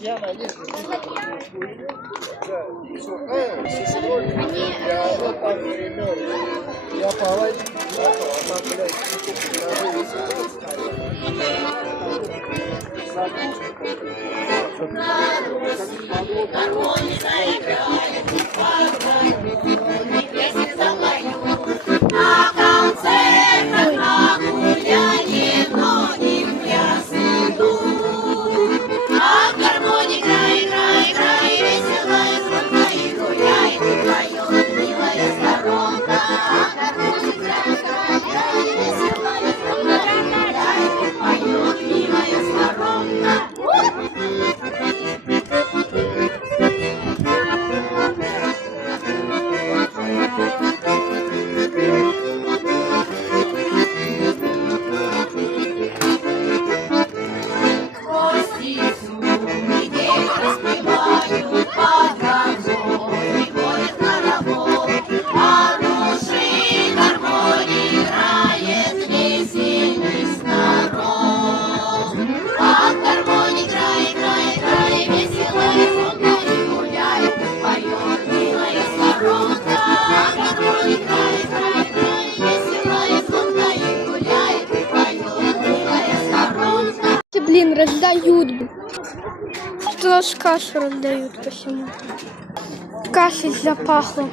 Я на них. Я вот там пример. Я полазил, а там, блядь, гармонии заиграет, песни запою, на концертах, на гулянье многим я иду. А гармония играй, весело и звонко, и гуляет, и поет милая сторонка. А гармония играй, весело и звонко, и гуляет, и поет милая сторонка. Блин, раздают. Что ж кашу раздают по всему. Кашей запахло.